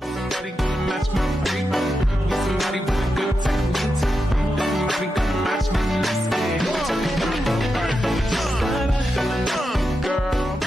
Somebody gonna match my freak. Need somebody with a good technique. Somebody gonna match me. Let's get it. Girl.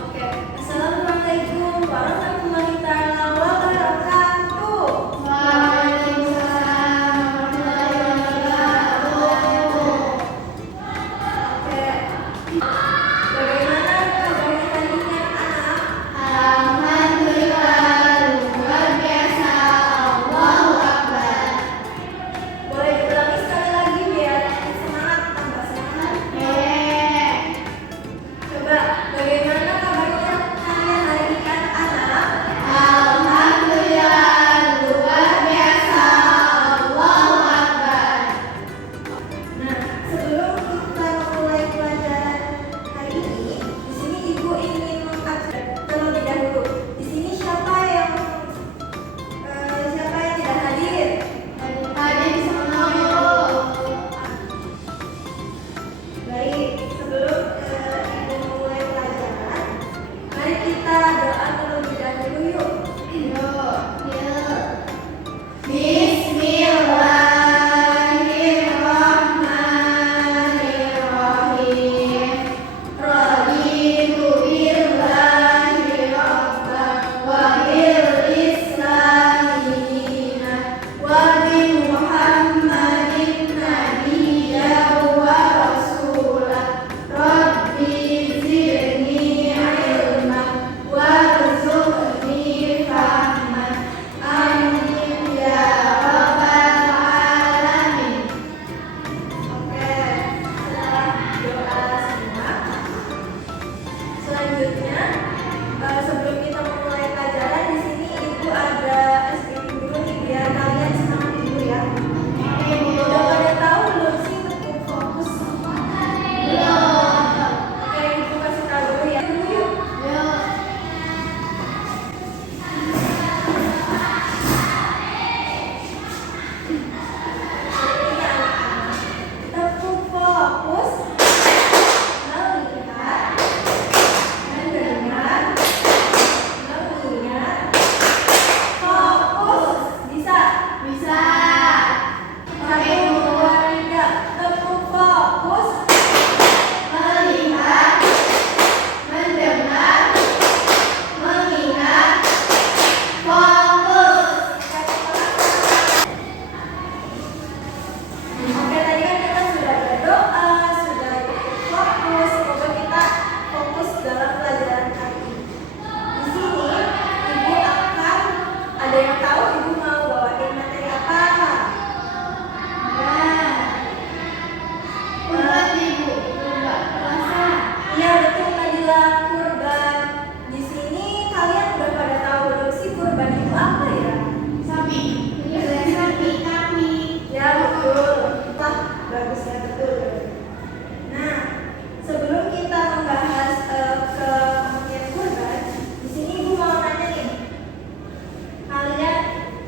Oke, Assalamualaikum warahmatullahi taala wabarakatuh. Waalaikumsalam warahmatullahi wabarakatuh. Oke, bagaimana kabarnya hari ini anak? Alhamdulillah, luar biasa. Allahu Akbar. Boleh diulangi sekali lagi biar makin semangat, tambah semangat. Coba, bagaimana kabarnya kalian hari ini anak? Alhamdulillah, luar biasa. Allahu Akbar. Nah, sebelum kita mulai pelajaran hari ini, di sini Ibu ingin mengabsen terlebih dahulu. Di sini siapa yang tidak hadir? Hadir semua. Baik, sebelum Ibu memulai pelajaran, mari kita doa terlebih dahulu yuk. Bismillahirrahmanirrahim. Raditu billahi rabban wa bil islami dinan wa bi Muhammadin nabiyyan wa rasulah. Rabbi zidni ilman warzuqni fahman. Amin ya rabbal alamin. Oke, setelah doa semua, selanjutnya sebelum kita memulai pelajaran, di sini Ibu ada SPP dulu nih biar kalian semangat dulu ya. Udah pada tahu belum sih tekuk fokus? Oke, Ibu kasih tahu dulu ya. Dulu yuk. Ini anak-anak. Tekuk fokus, melihat, mendengar, mengingat, fokus. Bisa? Bisa. Satu, dua, tiga. Tekuk fokus. Melihat, mendengar, mengingat, fokus. Oke, tadi kan kita sudah berdoa, sudah fokus. Semoga kita fokus dalam pelajaran kali ini. Di sini, Ibu akan ada yang tahu Ibu mau bawain materi apa? Umat ibu, umat puasa. Iya betul Nadila, kurban. Di sini kalian udah pada tahu belum sih kurban itu apa ya? Sapi, sapi kami. Ya betul. Wah bagus ya betul. Nah sebelum kita membahas ke pengertian kurban, di sini Ibu mau nanya nih. Kalian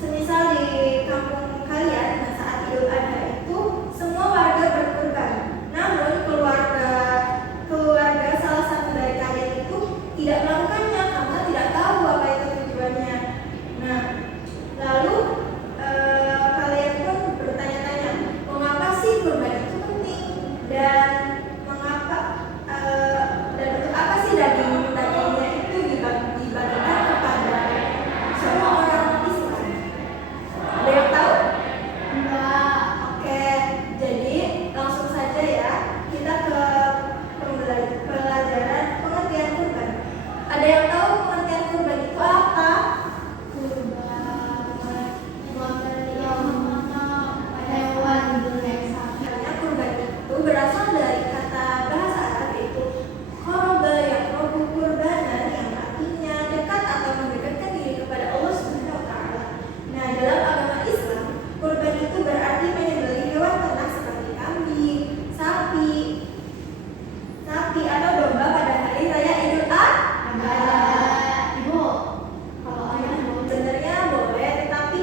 semisal di kampung kalian saat Idul Adha itu semua warga berkurban. Namun keluarga salah satu dari kalian itu tidak melakukannya karena tidak tahu apa itu tujuannya. Nah, lalu kalian pun bertanya-tanya, mengapa sih kurban itu penting dan mengapa dan untuk apa sih dagingnya itu dibagikan kepada semua orang Islam? Ada yang tahu? Enggak. Oke, jadi langsung saja ya kita ke pelajaran pengertian kurban. Ada yang tahu pengertian kurban itu apa? Hewan berbisa. Sebenarnya kurban itu berasal dari kata bahasa Arab yaitu qoroba yaqrobu kurbanan yang artinya dekat atau mendekatkan diri kepada Allah Subhanahu wa taala. Nah, dalam agama Islam, kurban itu berarti menyembelih hewan ternak seperti kambing, sapi atau domba pada hari raya Idul Adha. Ibu, kalau ayah mau Sebenarnya boleh, tetapi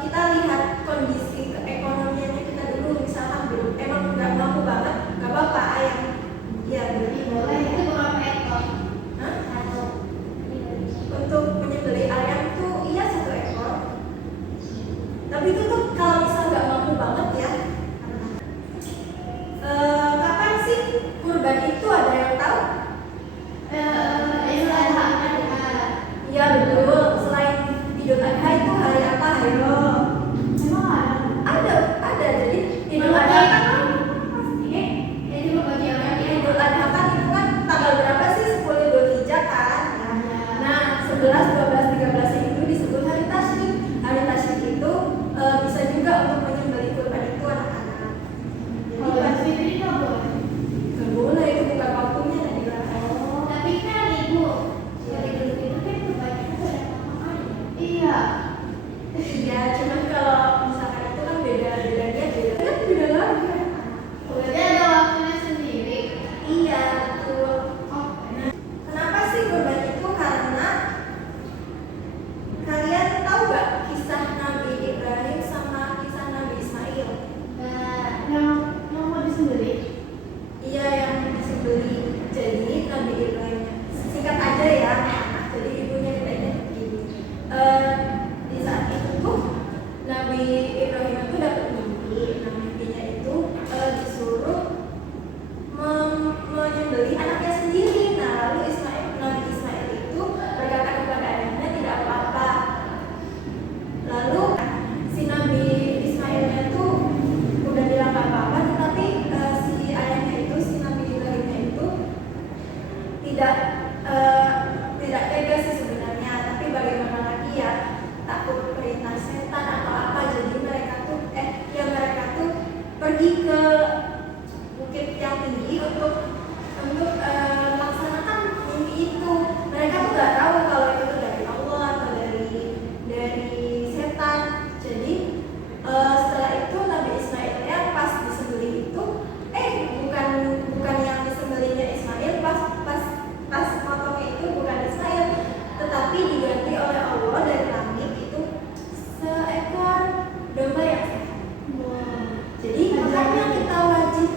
kita lihat kondisi keekonomiannya kita dulu. Misalkan belum emang nggak mampu banget bukit yang tinggi untuk melaksanakan mimpi itu. Mereka tuh nggak tahu kalau itu tuh dari Allah atau dari setan. Jadi setelah itu Nabi Ismailnya pas disembelih itu bukan yang disembelihnya Ismail, pas potongnya itu bukan Ismail, tetapi diganti oleh Allah dari langit itu seekor domba yang sehat. Jadi makanya kita wajib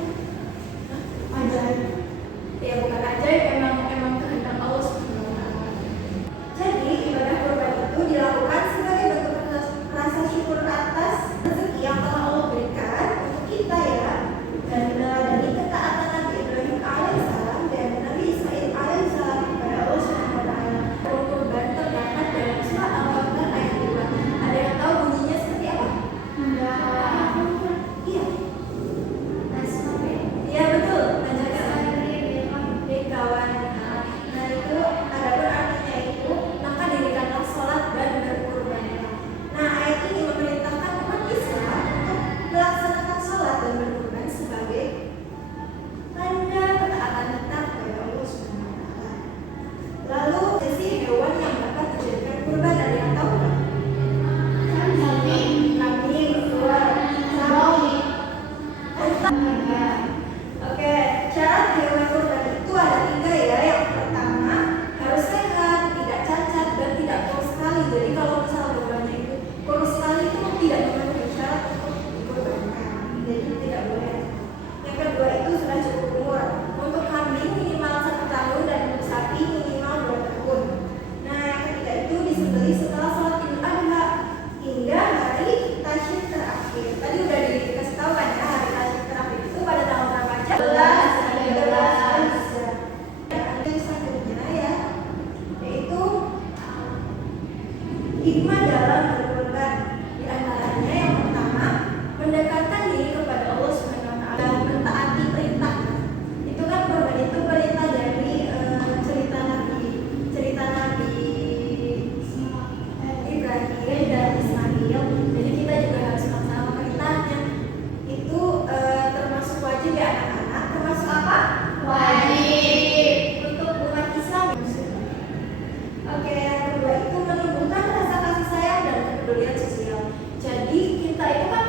ajaib. Ya bukan ajaib, emang kehendak Allah Subhanahu wa Ta'ala. Jadi ibadah kurban itu dilakukan sebagai bentuk rasa syukur atas rezeki yang telah Allah berikan untuk kita ya, dan meneladani ketaatan Nabi Ibrahim alaihissalam dan Nabi Ismail alaihissalam kepada Allah Subhanahu wa Ta'ala. Kurban terdapat dalam surah Al-Baqarah ayat 2. Ada yang tahu bunyinya seperti apa? Iya. Iya betul. Kawan. Nah itu adapun artinya itu, maka dirikanlah sholat dan berkurban. Nah ayat ini memerintahkan umat Islam untuk melaksanakan sholat dan berkurban sebagai tanda ketaatan kita kepada Allah Subhanahu wa Ta'ala. Lalu jenis hewan yang dapat dijadikan kurban, ada yang tahu nggak? Kambing, betul. Sapi, unta. Oke, syarat hewan kurban itu ada 3 ya. Yang pertama harus sehat, tidak cacat dan tidak kurus sekali. Jadi kalau misalnya kurbannya itu kurus sekali itu tidak memenuhi syarat untuk dikurbankan. Jadi tidak boleh. Yang kedua itu sudah cukup umur. Untuk kambing minimal 1 tahun dan untuk sapi minimal 2 tahun. Nah yang ketiga itu disembelih setelah sholat Idul Adha hingga hari tasyrik terakhir. Tadi udah dikasih tahu kan ya, hari tasyrik terakhir itu pada tanggal berapa aja? 11. Yang selanjutnya ya, yaitu hikmah dalam berkurban. Di antaranya yang pertama, mendekatkan diri kepada Allah Subhanahu wa Ta'ala, mentaati perintah. Itu kan kurban itu perintah dari cerita Nabi Ibrahim dan Ismail. Jadi kita juga harus melaksanakan perintahnya. Itu termasuk wajib ya anak-anak. Termasuk apa? Wajib untuk umat Islam. Oke, yang kedua itu menumbuhkan rasa kasih sayang dan kepedulian sosial. Jadi kita itu kan